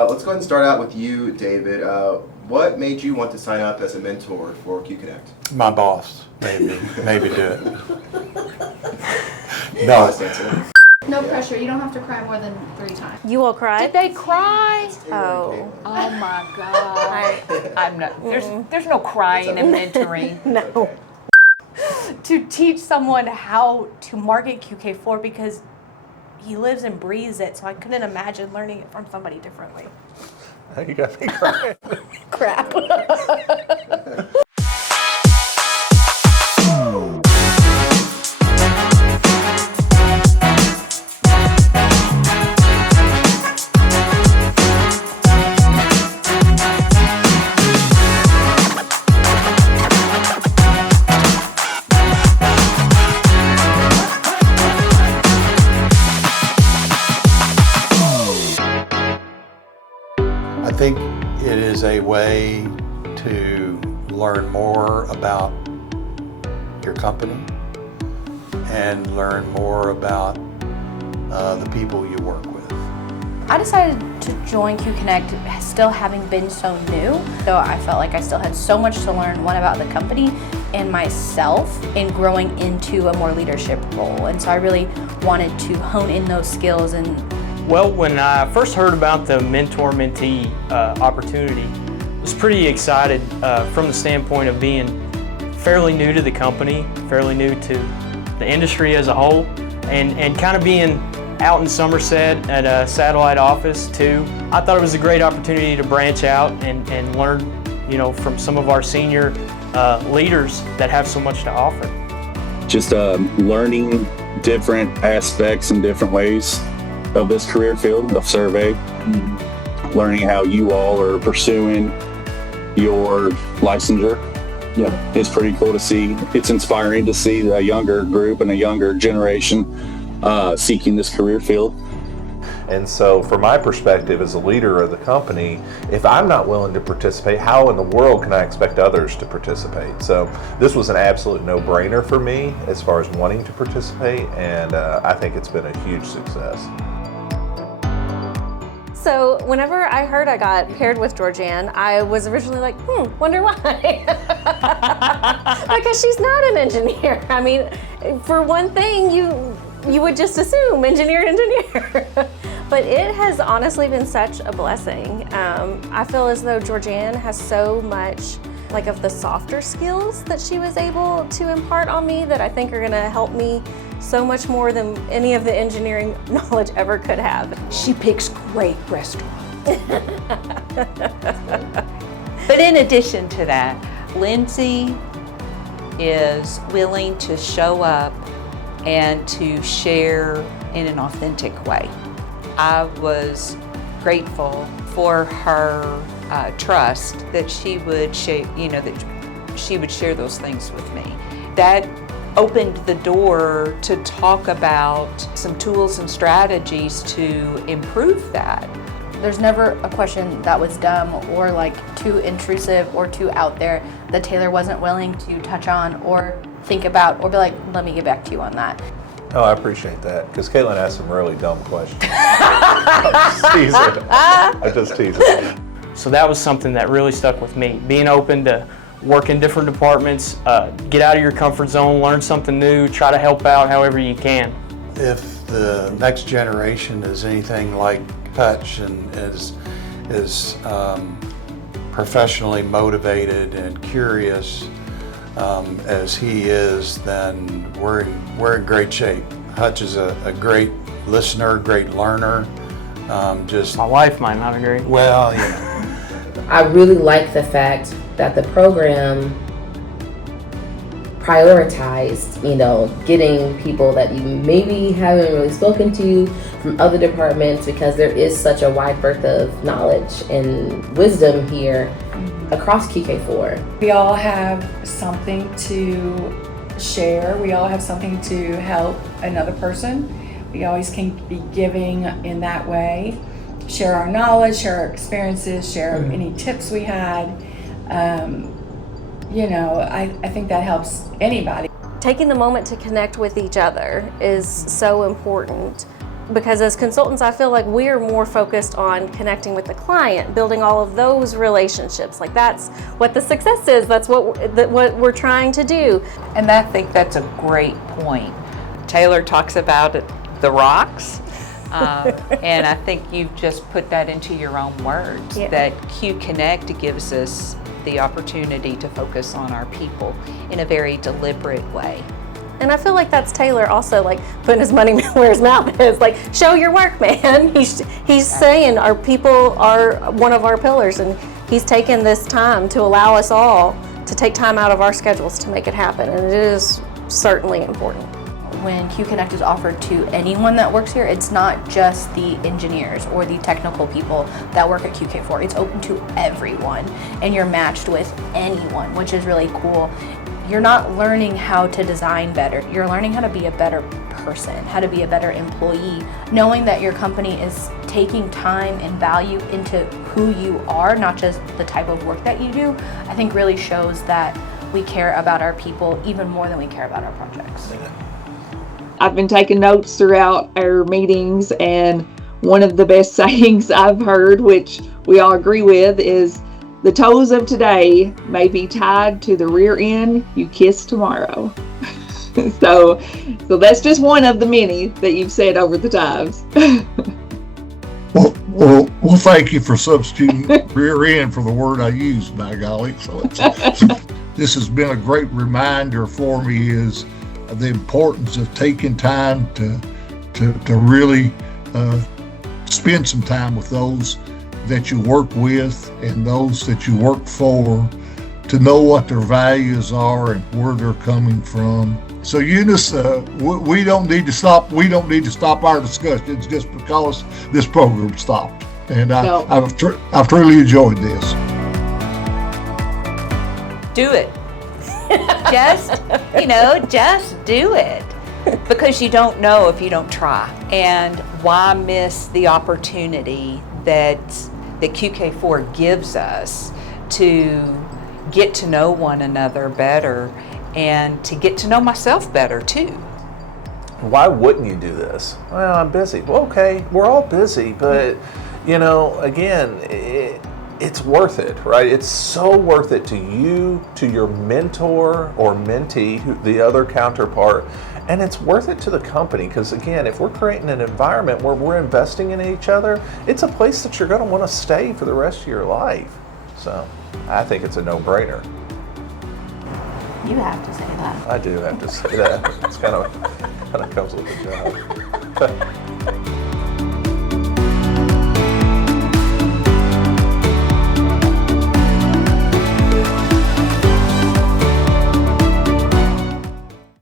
Let's go ahead and start out with you, David. What made you want to sign up as a mentor for QConnect? My boss made me do it. No. Honest answer. No pressure. You don't have to cry more than 3 times. You will cry? Did they cry? Oh. Oh my God. I'm not, there's no crying and mentoring. No. To teach someone how to market QK4 because he lives and breathes it, so I couldn't imagine learning it from somebody differently. You got me crying. Crap. I think it is a way to learn more about your company and learn more about the people you work with. I decided to join QConnect still having been so new, so I felt like I still had so much to learn, one about the company and myself in growing into a more leadership role. And so I really wanted to hone in those skills. And well, when I first heard about the mentor-mentee opportunity, I was pretty excited from the standpoint of being fairly new to the company, fairly new to the industry as a whole, and kind of being out in Somerset at a satellite office too. I thought it was a great opportunity to branch out and learn, from some of our senior leaders that have so much to offer. Just learning different aspects and different ways of this career field of survey, learning how you all are pursuing your licensure. Yeah, it's pretty cool to see. It's inspiring to see a younger group and a younger generation seeking this career field. And so from my perspective as a leader of the company, if I'm not willing to participate, how in the world can I expect others to participate? So this was an absolute no-brainer for me as far as wanting to participate, and I think it's been a huge success. So whenever I heard I got paired with Georgianne, I was originally like, wonder why? Because she's not an engineer. I mean, for one thing, you would just assume engineer. But it has honestly been such a blessing. I feel as though Georgianne has so much of the softer skills that she was able to impart on me that I think are gonna help me so much more than any of the engineering knowledge ever could have. She picks great restaurants. But in addition to that, Lindsay is willing to show up and to share in an authentic way. I was grateful for her trust that she would share, that she would share those things with me. That opened the door to talk about some tools and strategies to improve that. there's never a question that was dumb or too intrusive or too out there that Taylor wasn't willing to touch on or think about or be like, let me get back to you on that. Oh, I appreciate that, because Caitlin asked some really dumb questions. I just tease it. So that was something that really stuck with me. Being open to work in different departments, get out of your comfort zone, learn something new, try to help out however you can. If the next generation is anything like Hutch and is professionally motivated and curious as he is, then we're in great shape. Hutch is a great listener, great learner. My wife might not agree. Well, yeah. I really like the fact that the program prioritized, getting people that you maybe haven't really spoken to from other departments, because there is such a wide berth of knowledge and wisdom here across QK4. We all have something to share. We all have something to help another person. We always can be giving in that way. Share our knowledge, share our experiences, share any tips we had. I think that helps anybody. Taking the moment to connect with each other is so important. because as consultants, I feel like we're more focused on connecting with the client, building all of those relationships. Like that's what the success is. That's what we're trying to do. And I think that's a great point. Taylor talks about the rocks, and I think you've just put that into your own words, that QConnect gives us the opportunity to focus on our people in a very deliberate way. And I feel like that's Taylor also, like putting his money where his mouth is. Like, show your work, man. He's saying our people are one of our pillars, and he's taken this time to allow us all to take time out of our schedules to make it happen, and it is certainly important. When QConnect is offered to anyone that works here, it's not just the engineers or the technical people that work at QK4. It's open to everyone, and you're matched with anyone, which is really cool. You're not learning how to design better. You're learning how to be a better person, how to be a better employee. Knowing that your company is taking time and value into who you are, not just the type of work that you do, I think really shows that we care about our people even more than we care about our projects. I've been taking notes throughout our meetings, and one of the best sayings I've heard, which we all agree with, is the toes of today may be tied to the rear end you kiss tomorrow. So that's just one of the many that you've said over the times. Well, thank you for substituting rear end for the word I used, by golly. So this has been a great reminder for me is the importance of taking time to really spend some time with those that you work with and those that you work for, to know what their values are and where they're coming from. So Eunice, we don't need to stop. We don't need to stop our discussions just because this program stopped. And I've truly enjoyed this. Do it. Just do it. Because you don't know if you don't try. And why miss the opportunity that QK4 gives us to get to know one another better and to get to know myself better too. Why wouldn't you do this? Well, I'm busy. Well, okay, we're all busy, but again, it's worth it, right? It's so worth it to you, to your mentor or mentee, the other counterpart, and it's worth it to the company because, again, if we're creating an environment where we're investing in each other, it's a place that you're going to want to stay for the rest of your life. So I think it's a no-brainer. You have to say that. I do have to say that. It's kind of comes with the job.